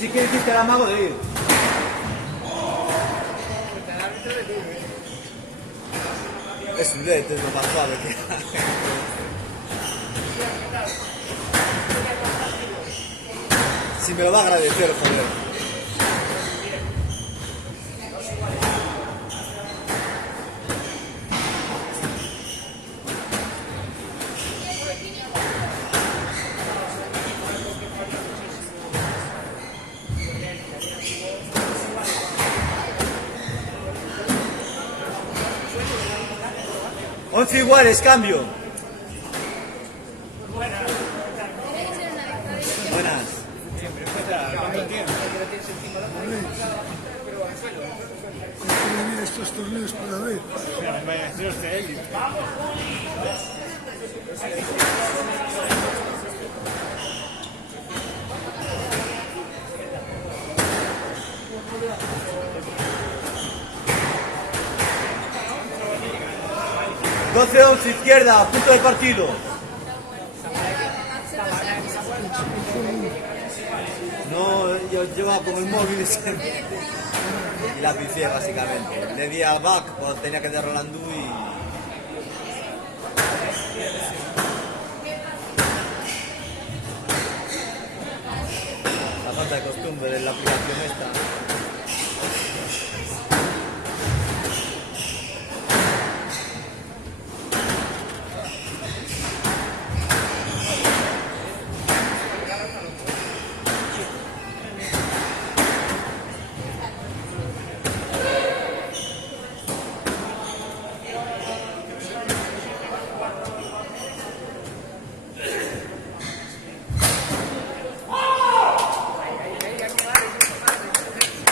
siquiera hiciste el amago de ir. Es un lete, es lo más suave que hay. Si me lo va a agradecer, joder. Once iguales, cambio. Buenas. Estos torneos para ver. 12-11, izquierda, punto de partido. No, yo llevaba con el móvil y la pifié básicamente. Le di al back cuando tenía que dar Rolandú y... La falta de costumbre de la aplicación esta.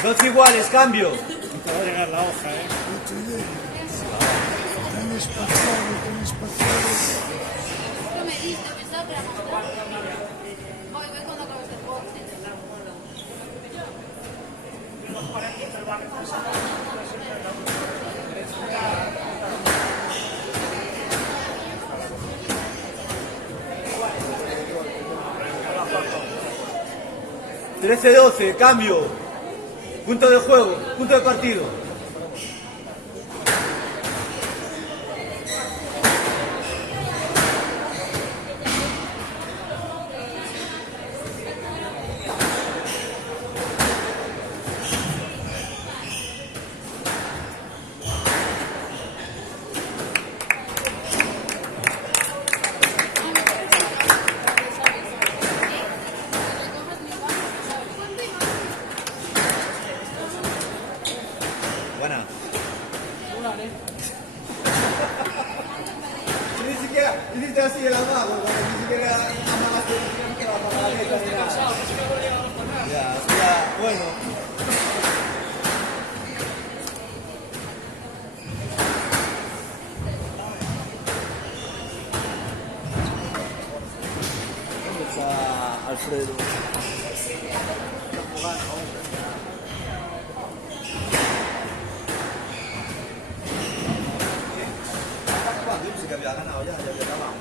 Dos iguales, cambio. Te va a llegar la hoja, Tan espaciado, tan espaciado. Hoy voy cuando acabes el corte. 13-12, cambio. Punto de juego, punto de partido. Buena. Ni siquiera hiciste así el amago, ni siquiera amagaste la paleta ni nada. Ya, bueno. ¿Dónde está Alfredo? Que había ganado ya había acabado.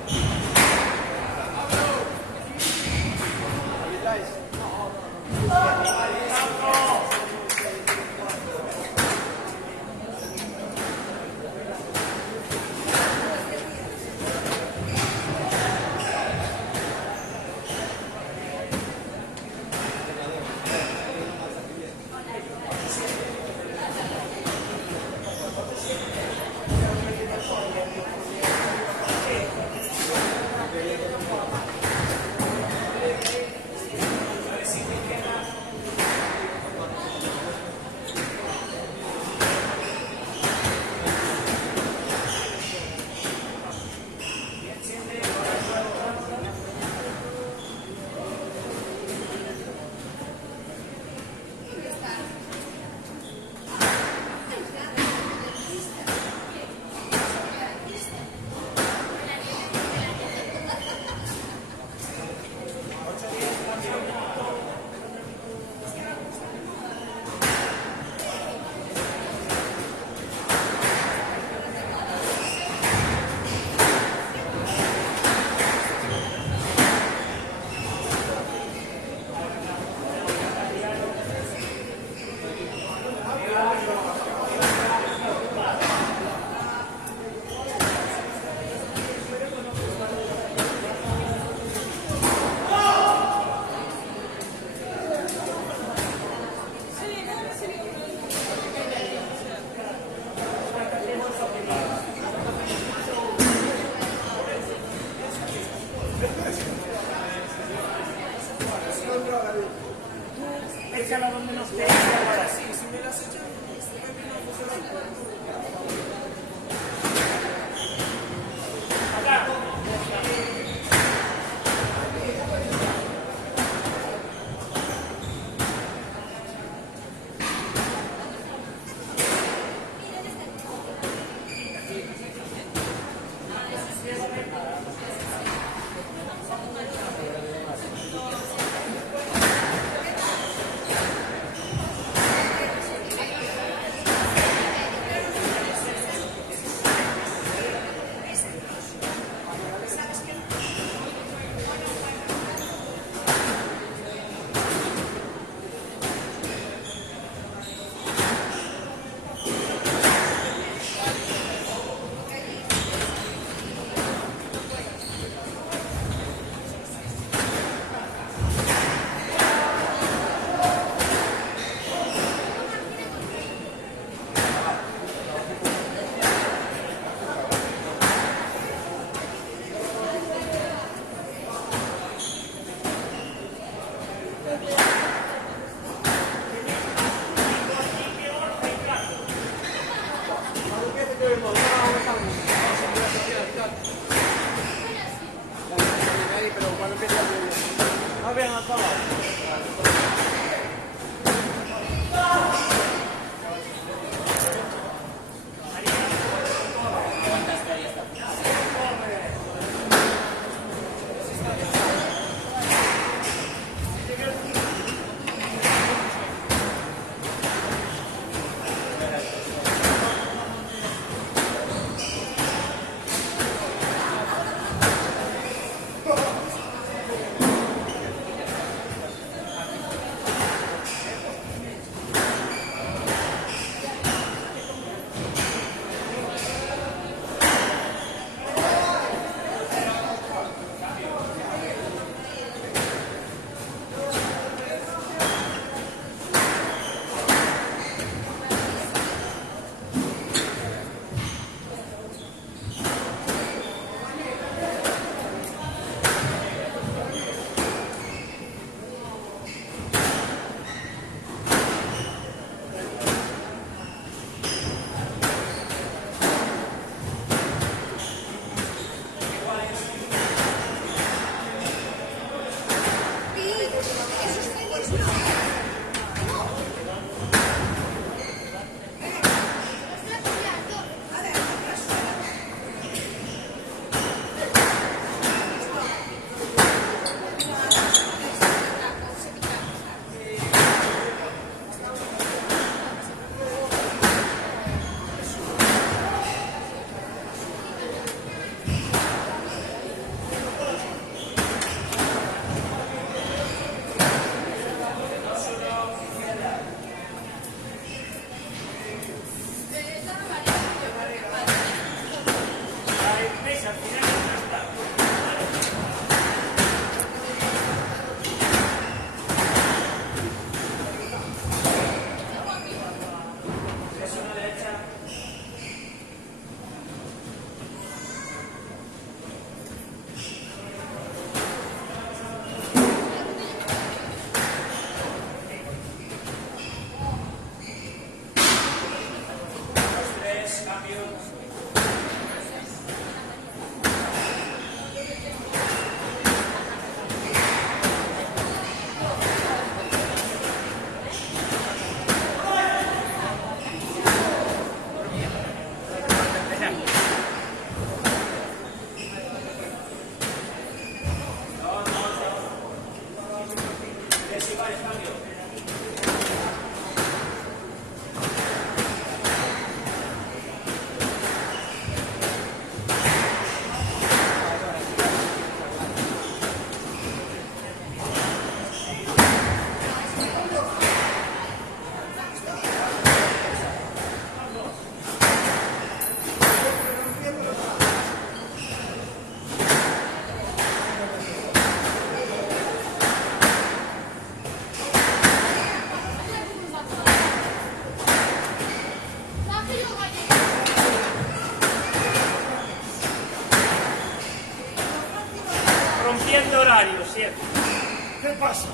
échala donde no esté y ahora sí. Rompiendo horario, ¿cierto? ¿Qué pasa?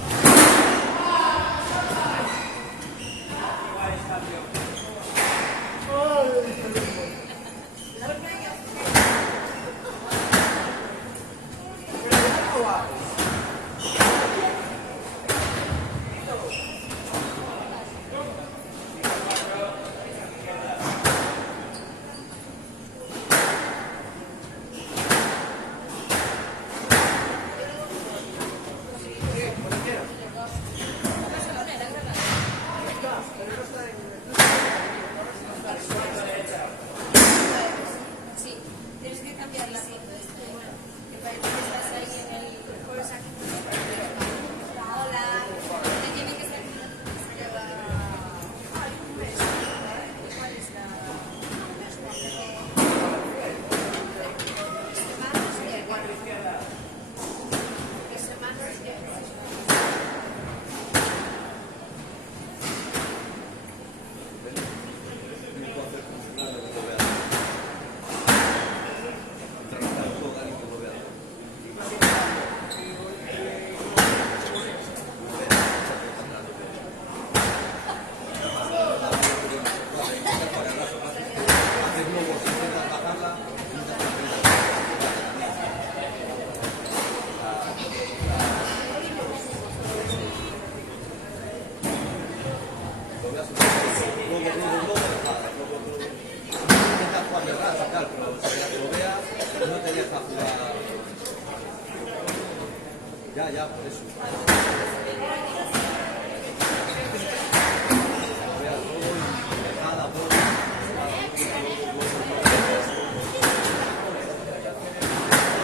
Ya, por eso.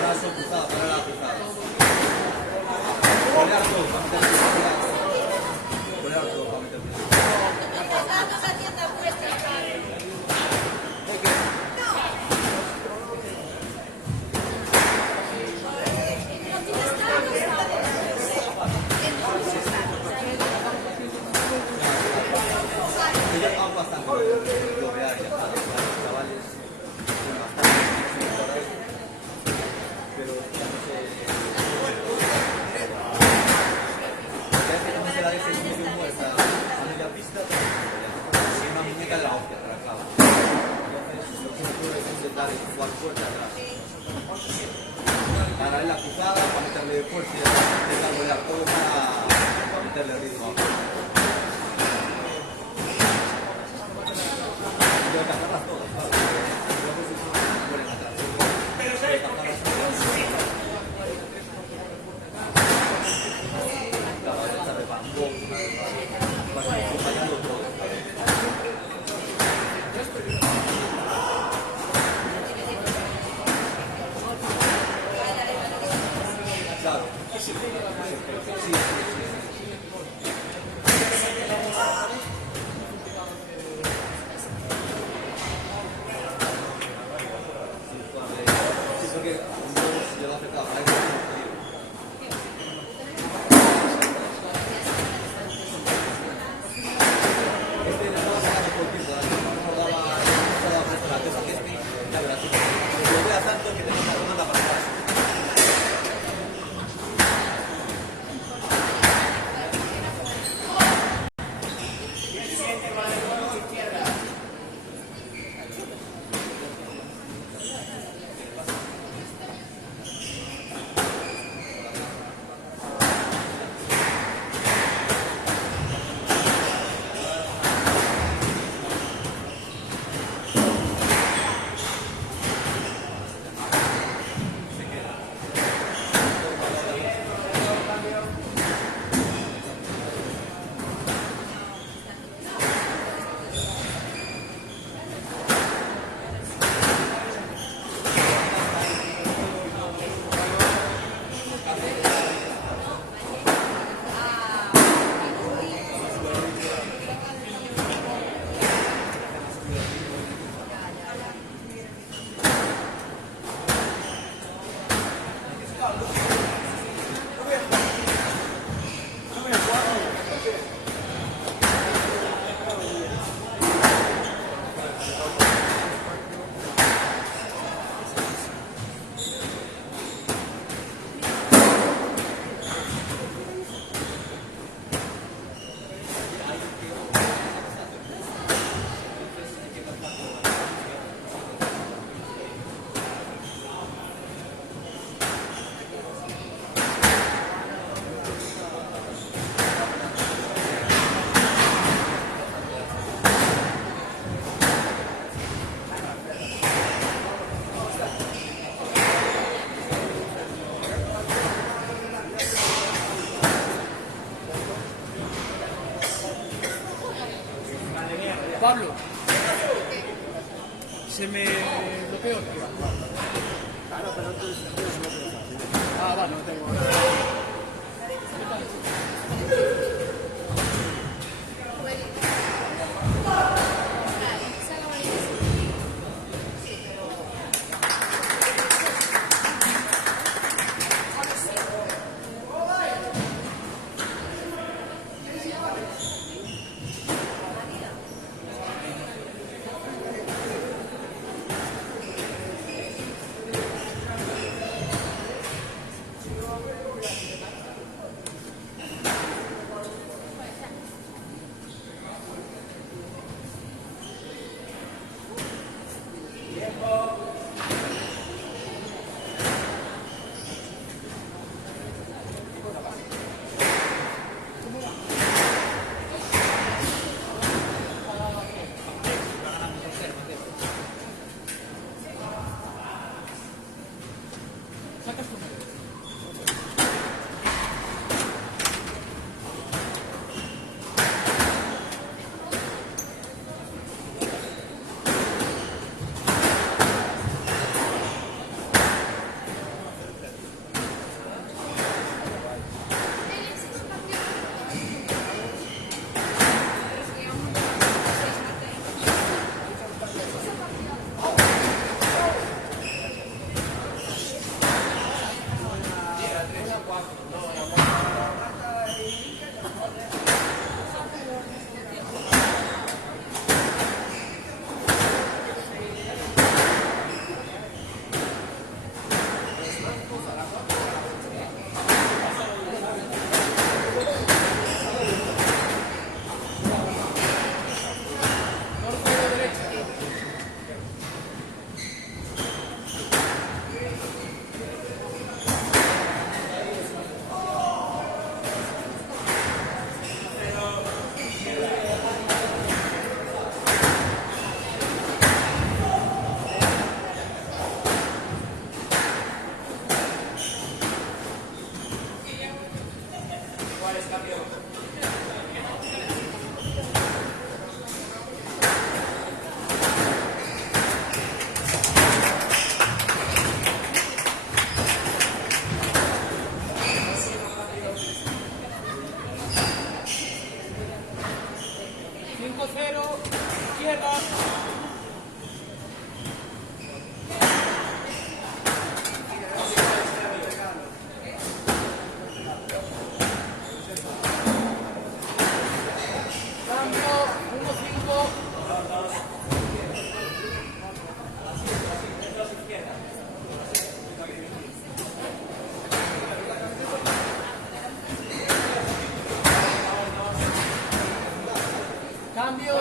Brazo cruzado, para la cruzada. Colear todo, para meter presión. Colear todo, para meter presión. Ellos van bastante, lo real, ya está, los chavales son bastante por ahí, pero ya no sé. Ya es que como se la deje medio muerta a media pista, si una muñeca en la hostia, te la clava. Entonces, lo que se puede es intentar jugar fuerte atrás. Para en la cruzada, para meterle fuerza y intentar volar todo para meterle ritmo a y alcanzarlas todas, claro. Luego si son mueren atrás. Pero alcanzarlas todas. La va a echar de pan. Va fallando todo. Claro. Sí. Porque yo lo afectaba a eso. Este no estaba sacando por tiempo, no daba presta la tesa que este, ya verás, lo vea tanto que te manda para atrás. Pablo, se me bloqueó. Claro, pero tú Ah, vale. no tengo nada.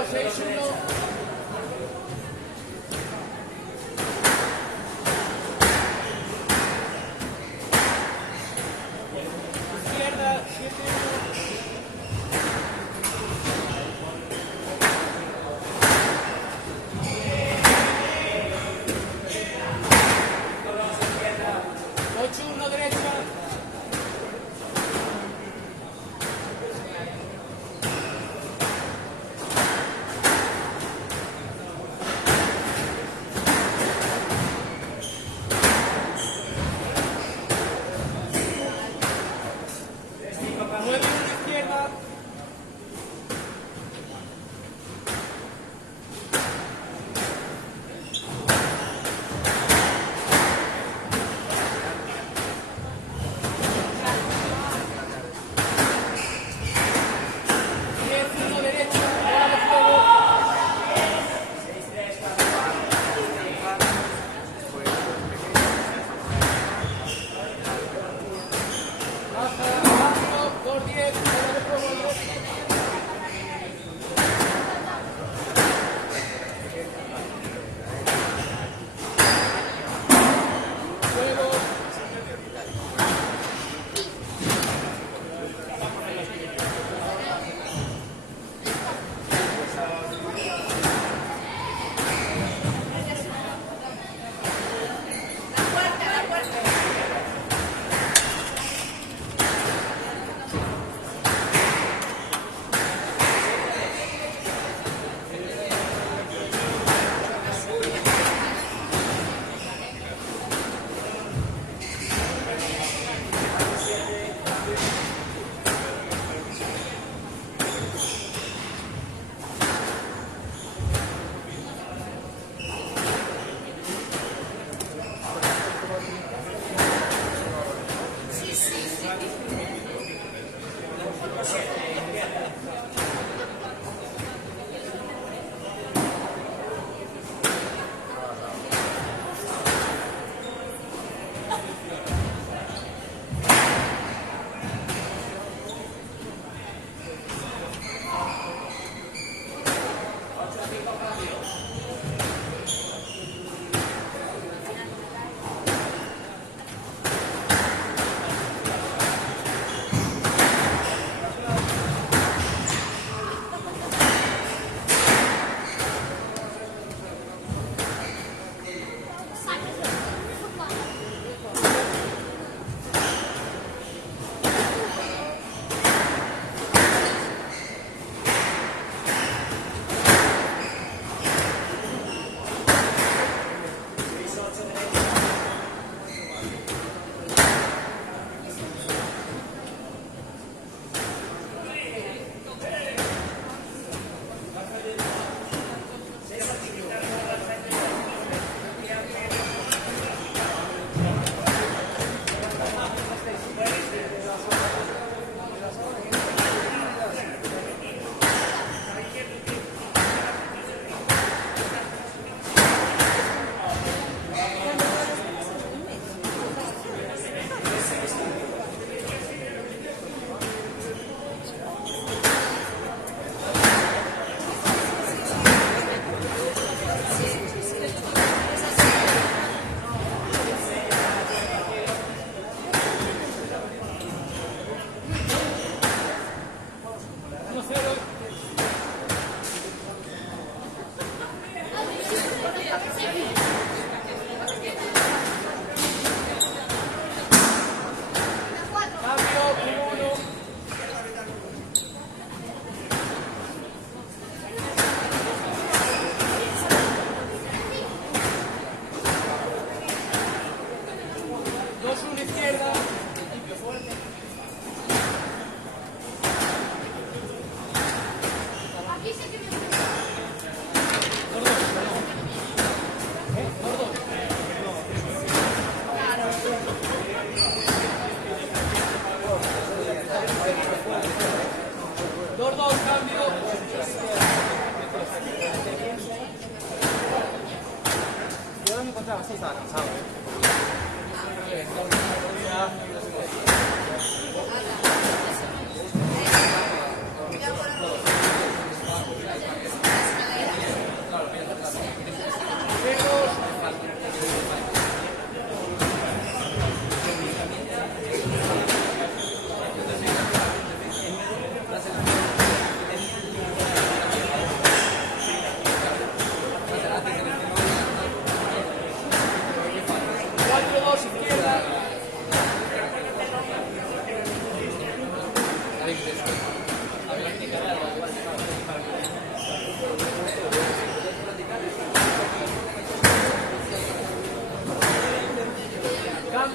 6-1. Izquierda, 7-1. Derecha.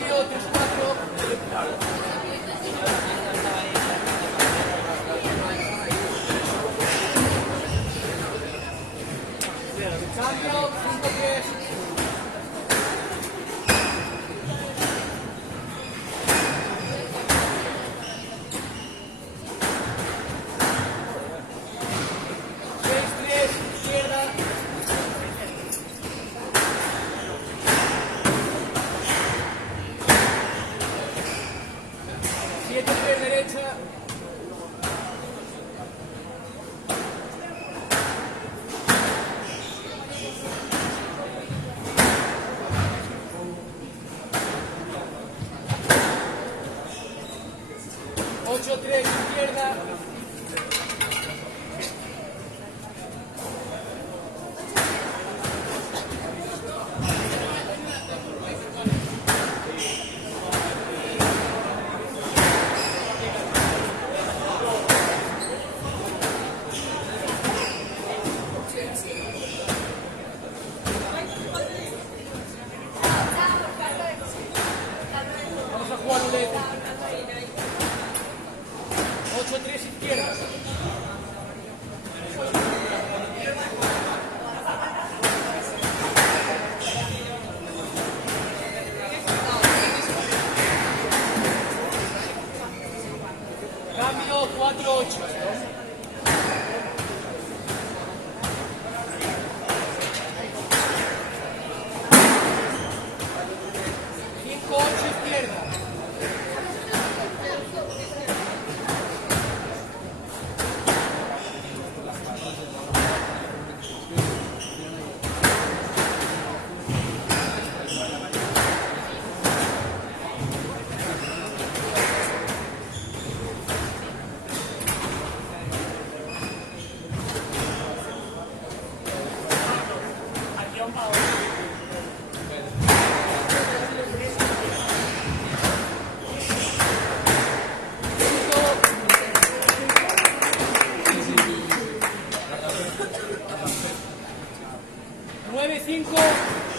Cambio 3-4. Cambio 5-3. Derecha. 8-3 izquierda. 8-3 izquierda. Cambio 4-8. Izquierda.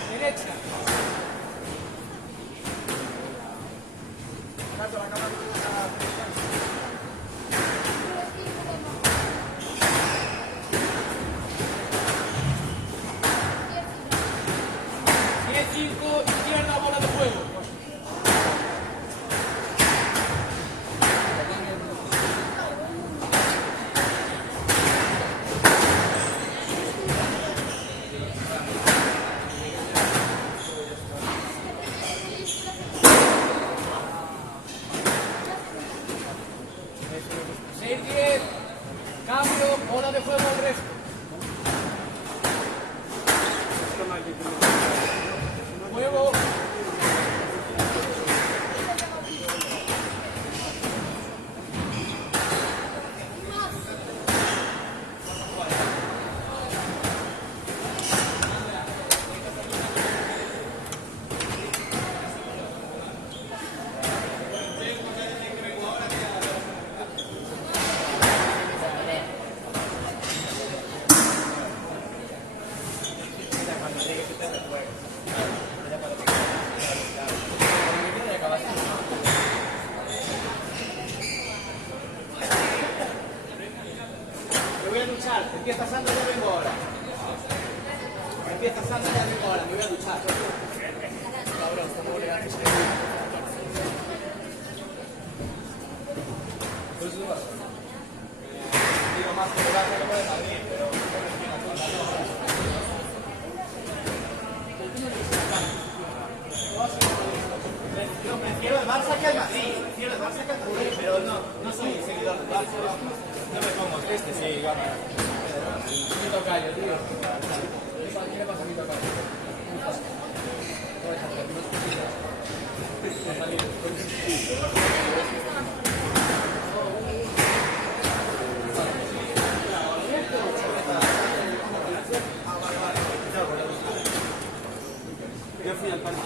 Derecha. Izquierda, bola de juego. Cambio, bola de juego al resto. Juego. Empieza Sandra, ya vengo ahora. Empieza Sandra, ya vengo ahora. Me voy a duchar. Cabrón, ¿cómo le haces? Digo más que lo hace como de Madrid, pero... Yo prefiero el Barça que el Madrid. Prefiero el Barça que el Madrid, pero no soy seguidor del Barça. No me pongo triste, sí, gana. Mi tocayo, tío. ¿Qué le pasa a mi tocayo? Yo fui al partido.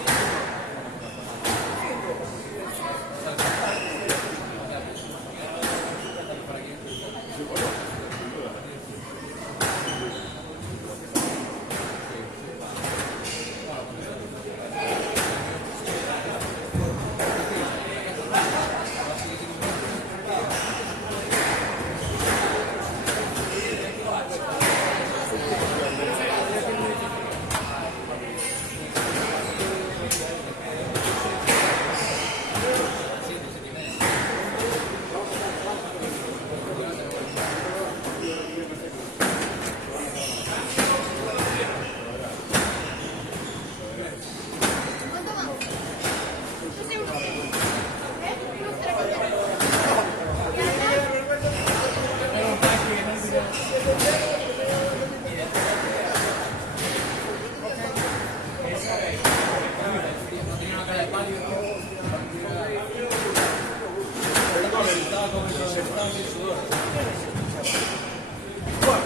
Estaba con el estaba sin sudor.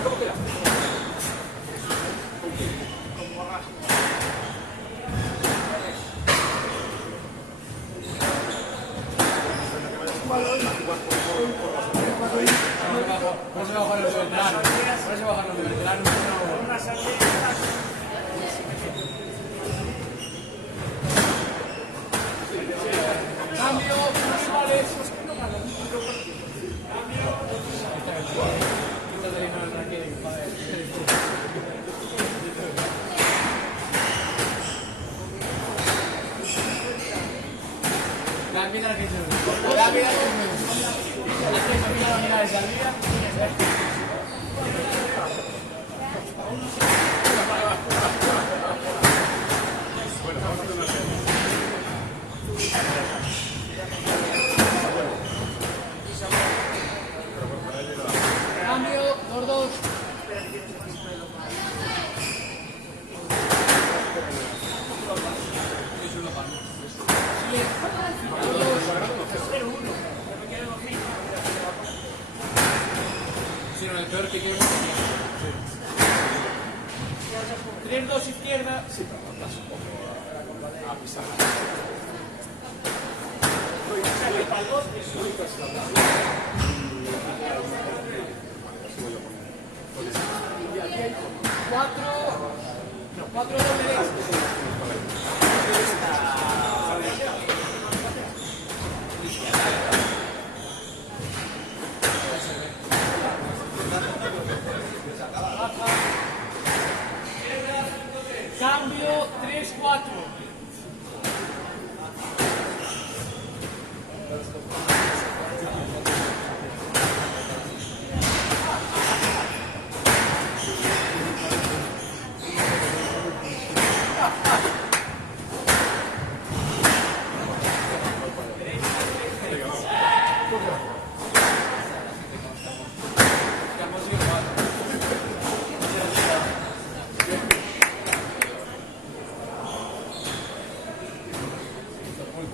¿Cómo queda? Por eso bajaron los veteranos. Por eso bajaron los veteranos. Cambio, vale. La vida que se la vida que se cambio, gordos. Hicieron el peor que quiero. 3-2 izquierda. Cuatro derecha. Cambio 3-4.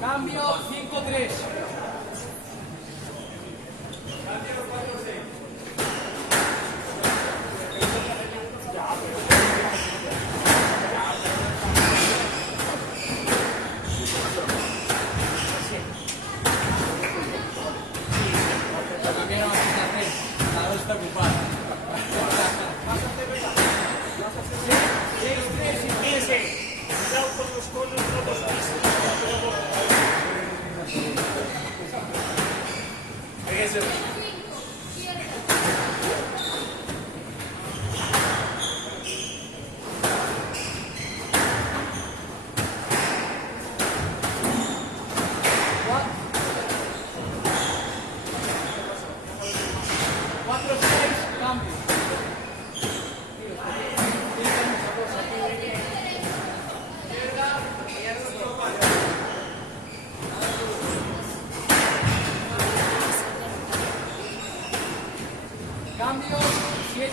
Cambio 5-3. Cambiaron a 3. La 2 está ocupada. 6-3 y 13. Cuidado con los conos, no los pises. Cambio 7-4.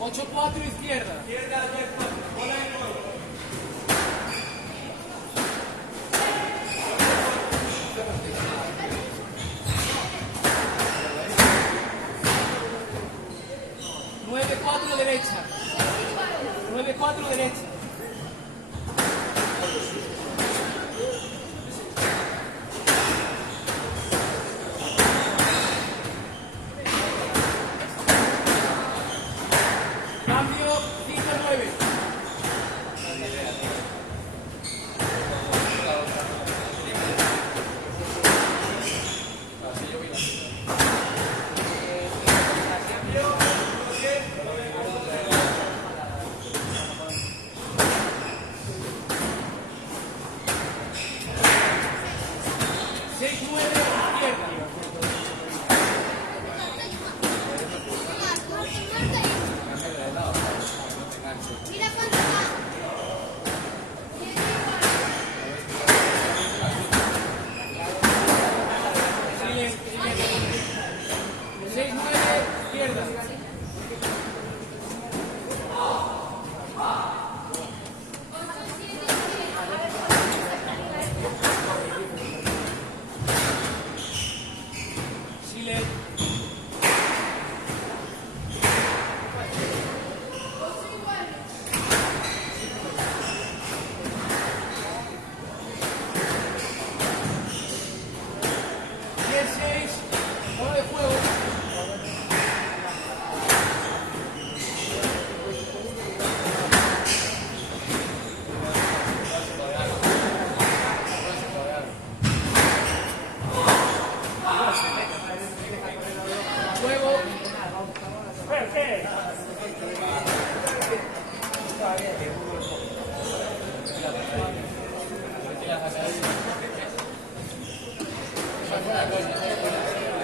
Ocho, 4 izquierda. Nueve, 4 derecha. 9-4 derecha. Cambio 5-9.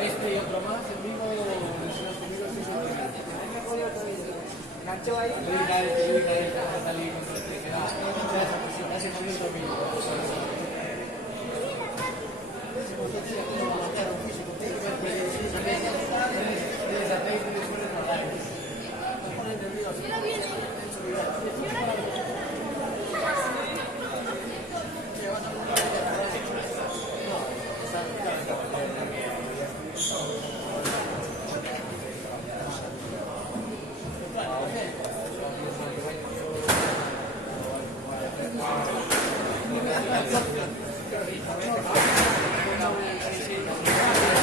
Este y otro más, el mismo Gancho ahí. Gracias.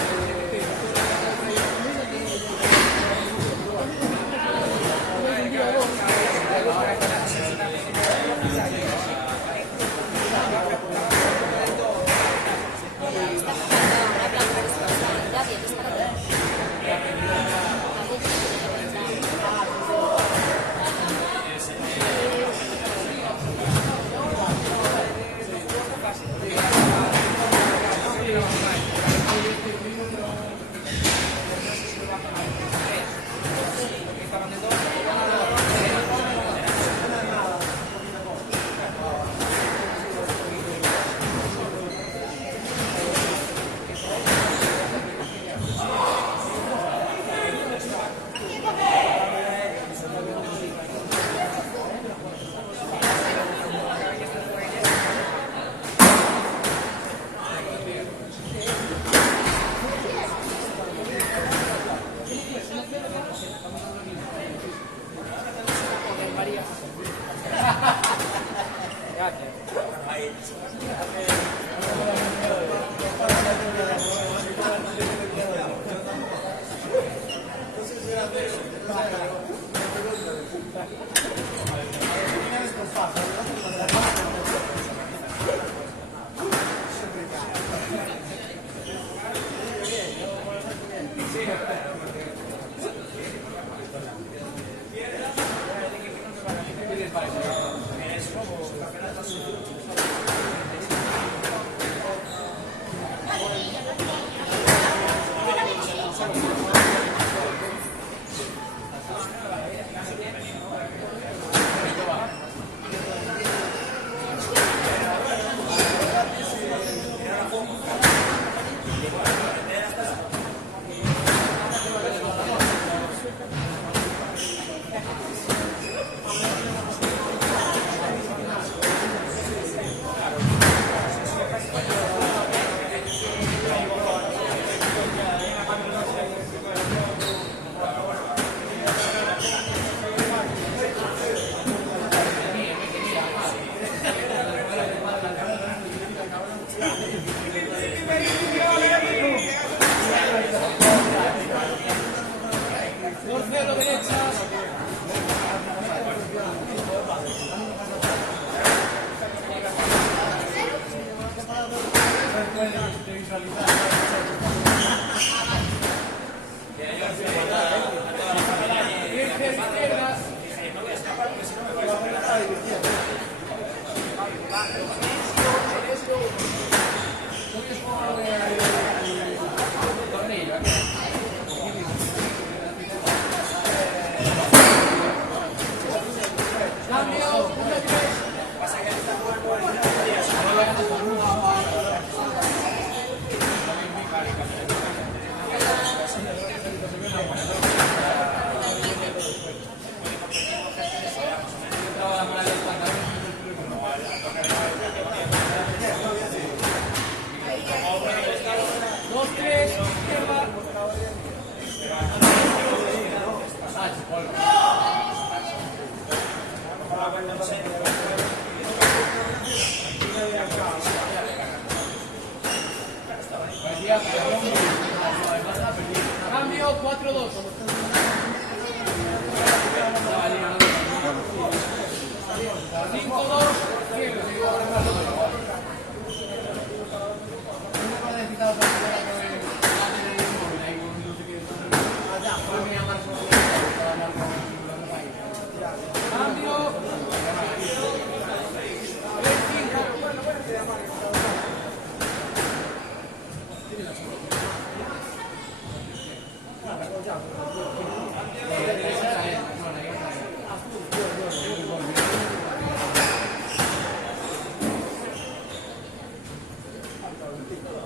4-2.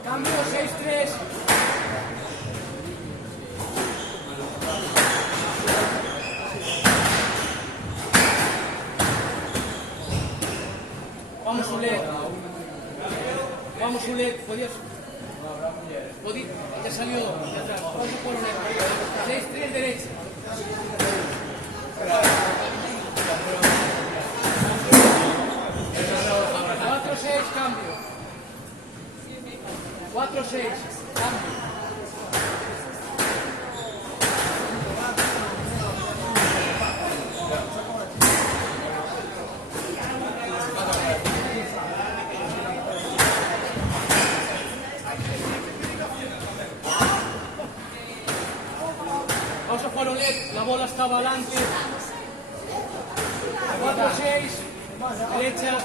Cambio 6-3. Vamos, Ulet. Vamos, Ulet. Podías. Ya salió. Vamos por Ulet. 6-3 derecha. 4-6, cambio. 4-6, cambio. Vamos a jugar Olet, la bola estaba adelante. 4-6, derecha.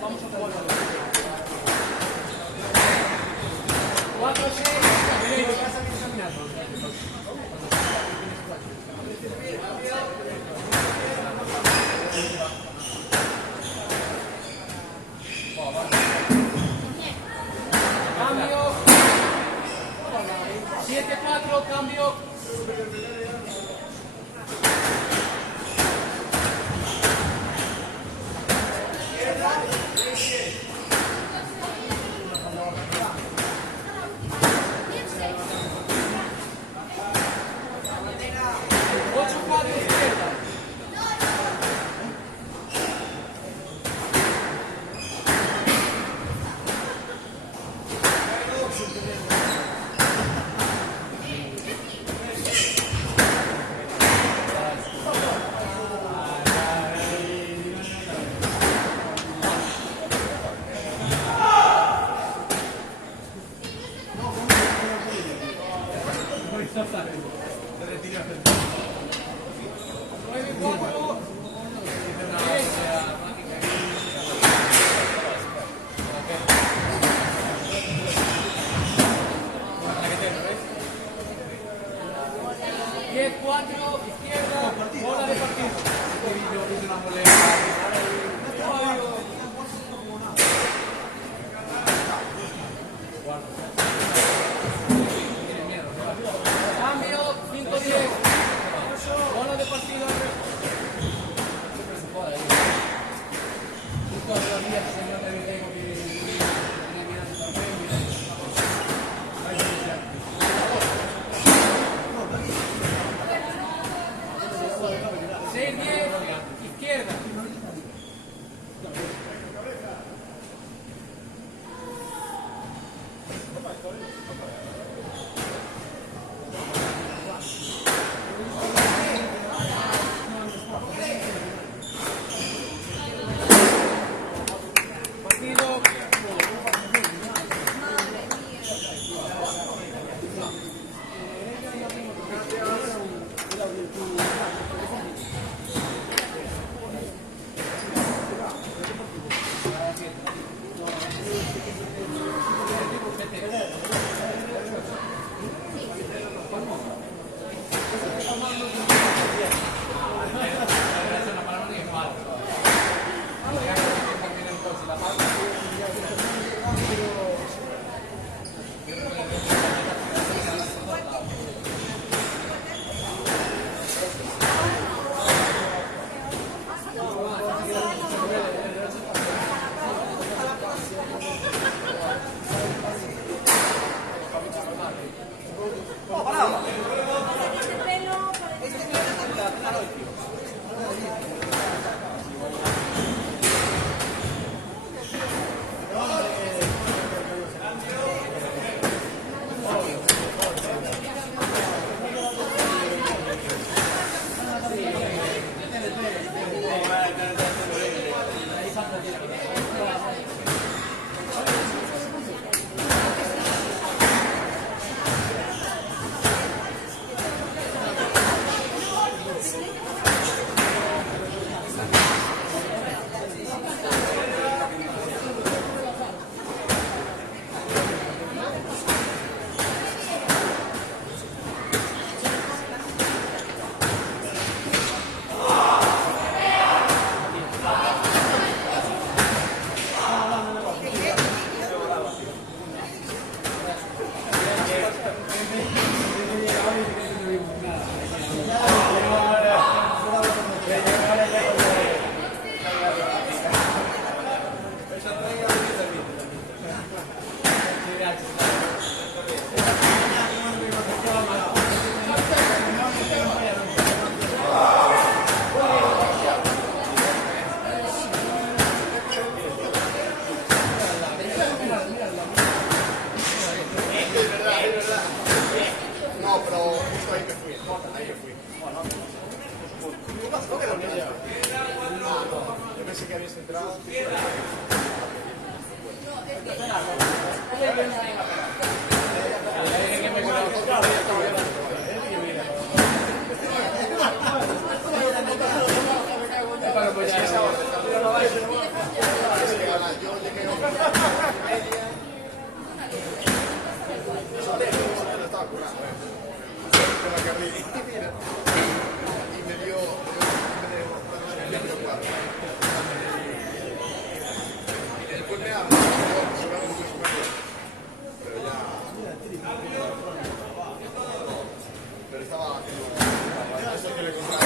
Vamos a jugar. 4-6, cambio. 7-4, cambio. No, pero justo ahí me fui. Ahí me fui. ¿Qué pasó? ¿Qué era? Yo pensé que habías entrado. Pero estaba haciendo eso que le compraba.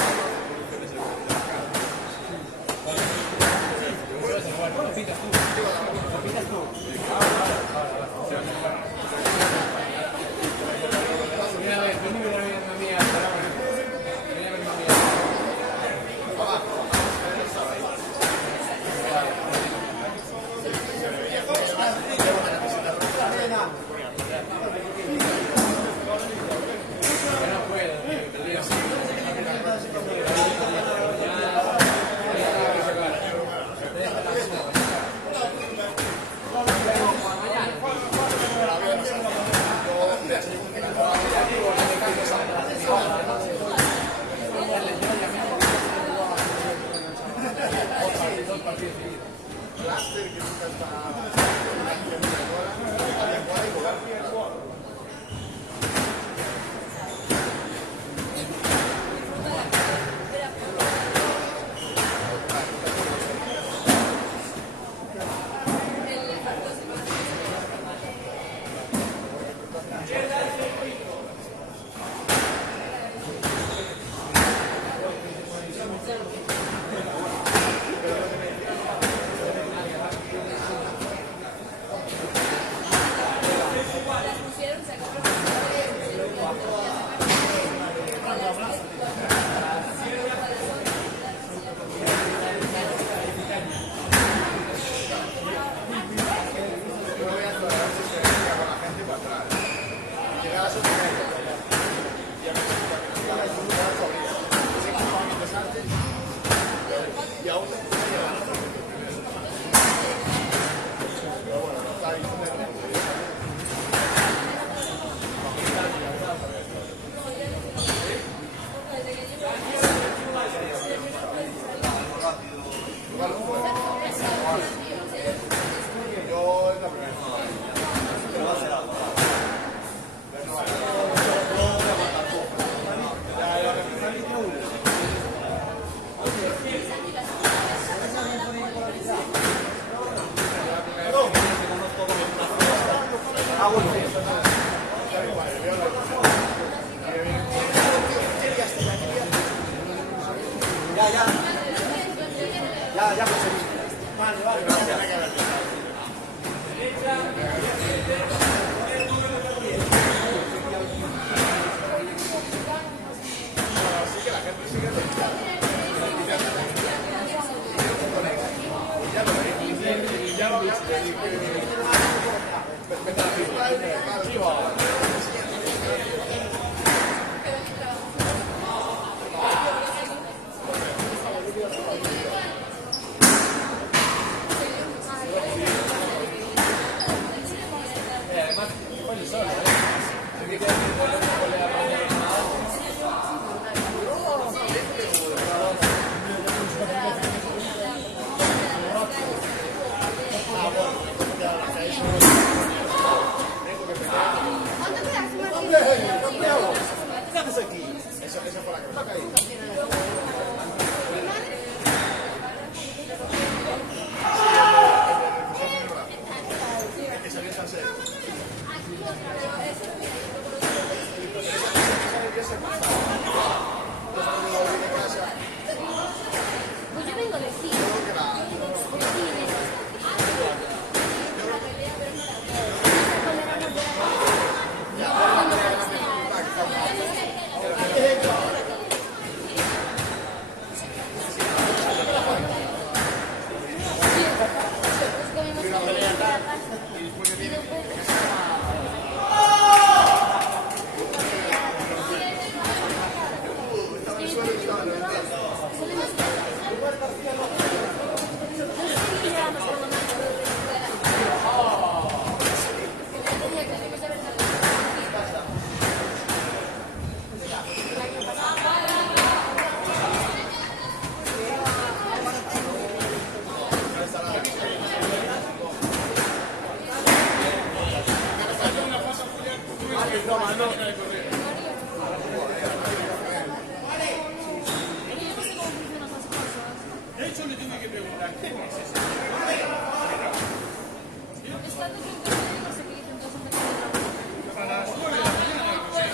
Ya conseguí. De hecho, le tiene que preguntar qué es ese. A las 9 de la mañana, o sea.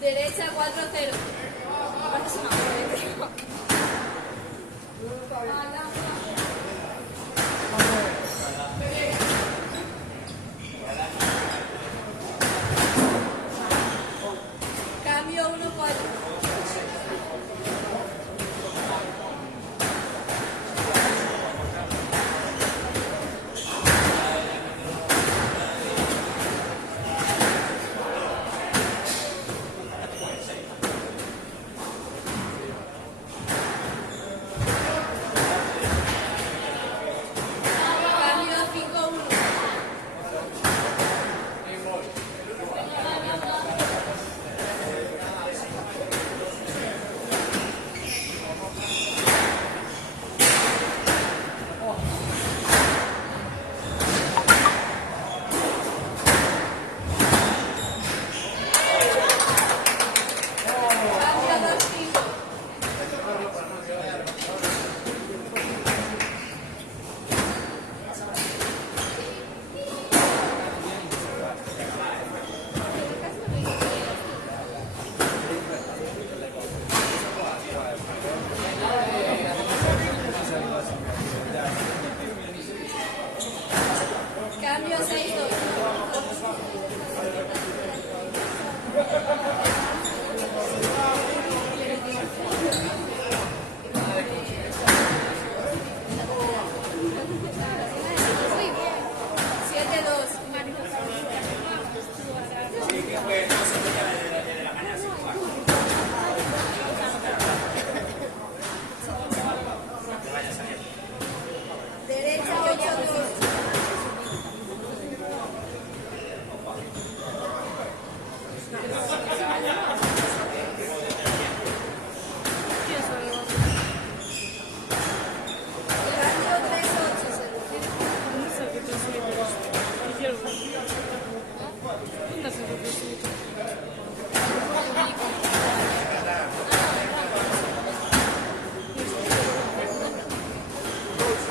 Derecha 4-0. Cambio 1-4. Cambio 6-2. Derecha 8-2.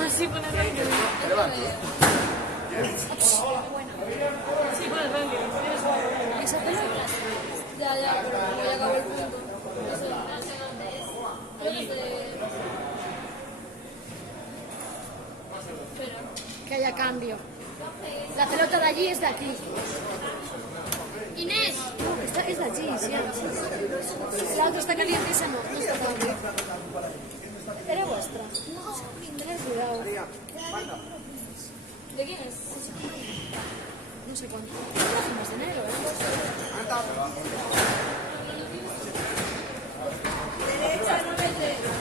Así pone ranking. Sí, pone ranking. ¿Esa pelota? Ya, pero como ya acabó el punto. No sé dónde es. Creo que es de... Espera. Que haya cambio. La pelota de allí es de aquí. Inés. Esta es de allí, sí. La otra está caliente y esa no está tan bien. ¿Era vuestra? No, tened cuidado. ¿De quién es? No sé cuánto. Hace más de enero, ¿eh? Derecha, 9-3.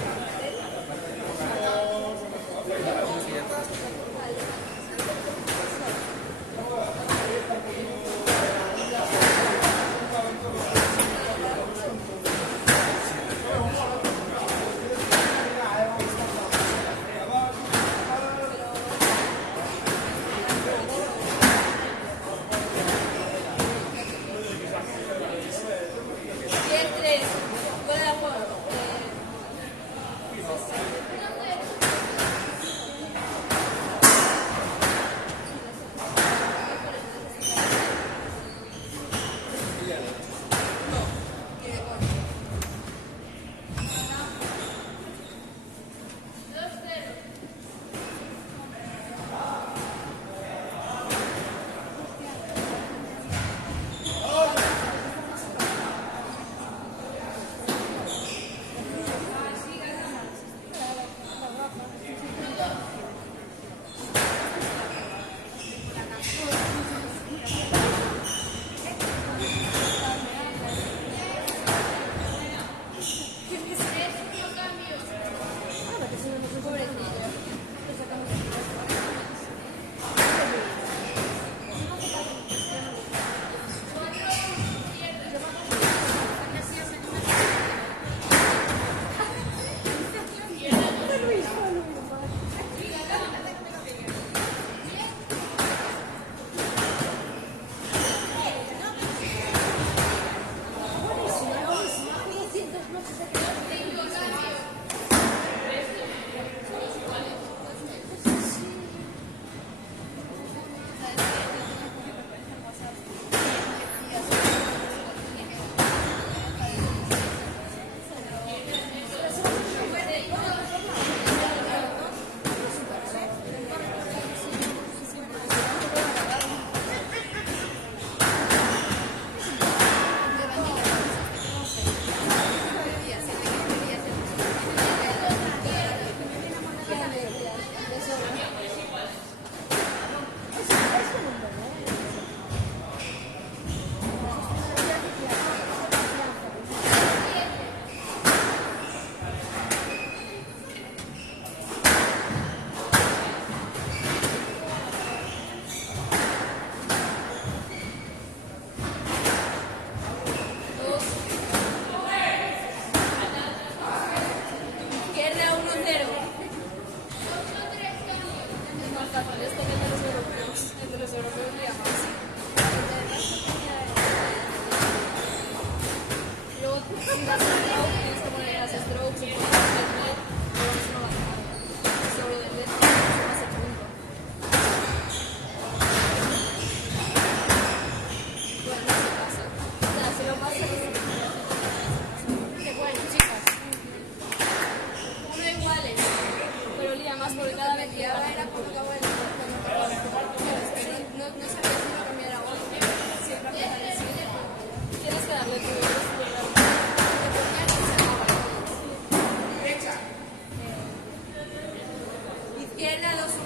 Izquierda, 2-1.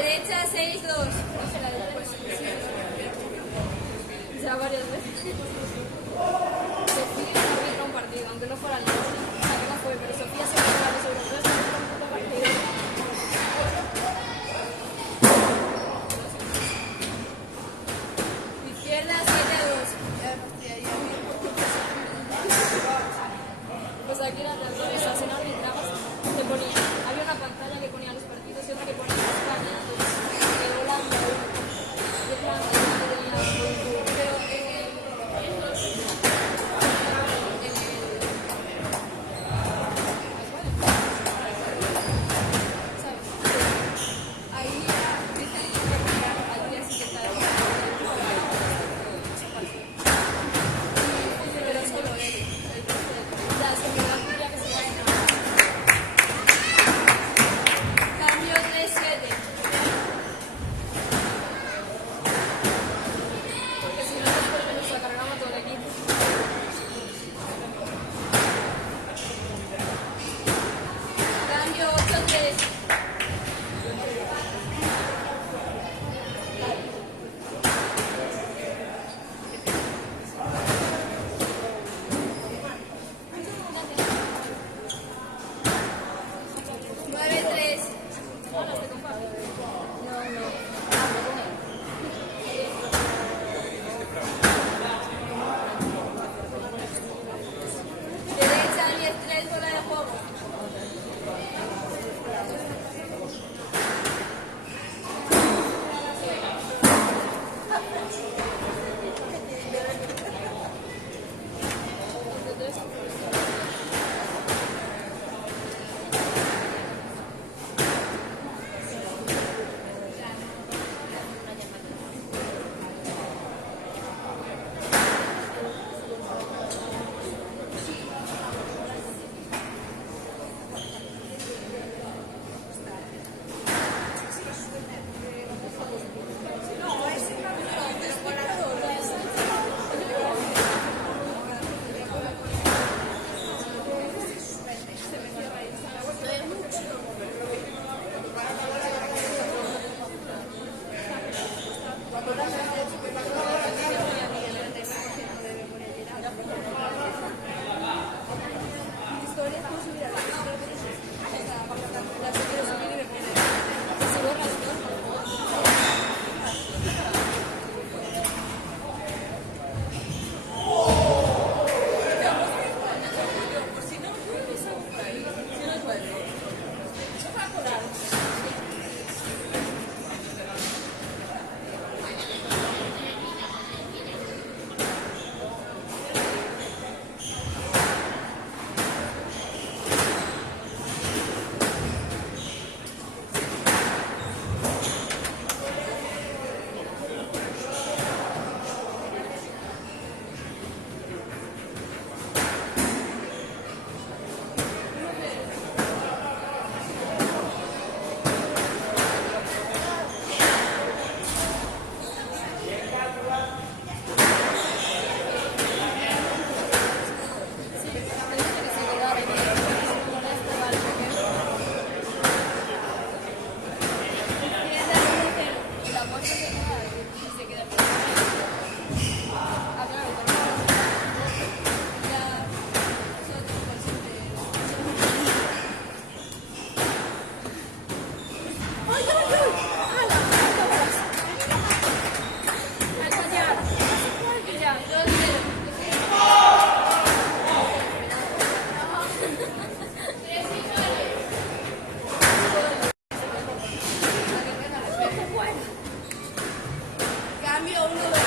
Derecha 6-2. Ya varias veces. Sofía se arbitra un partido, aunque no fuera el dos. O sea, que no fue, pero Sofía se arbitra los europeos y arbitra un puto partido. Izquierda 7-2. Pues aquí era las dos, o sea, si no arbitrabas, te ponía, había una pantalla que ponía los partidos y otra que ponía España, de Holanda, de Francia, pero ahí dicen que al día siguiente pero solo él. Ya, es que me da curia que se vaya. Cambio 3-7. Porque si no, después me nos cargamos todo el equipo. Cambio 8-3. Derecha 10-3, bola de juego. Cambio 1-2.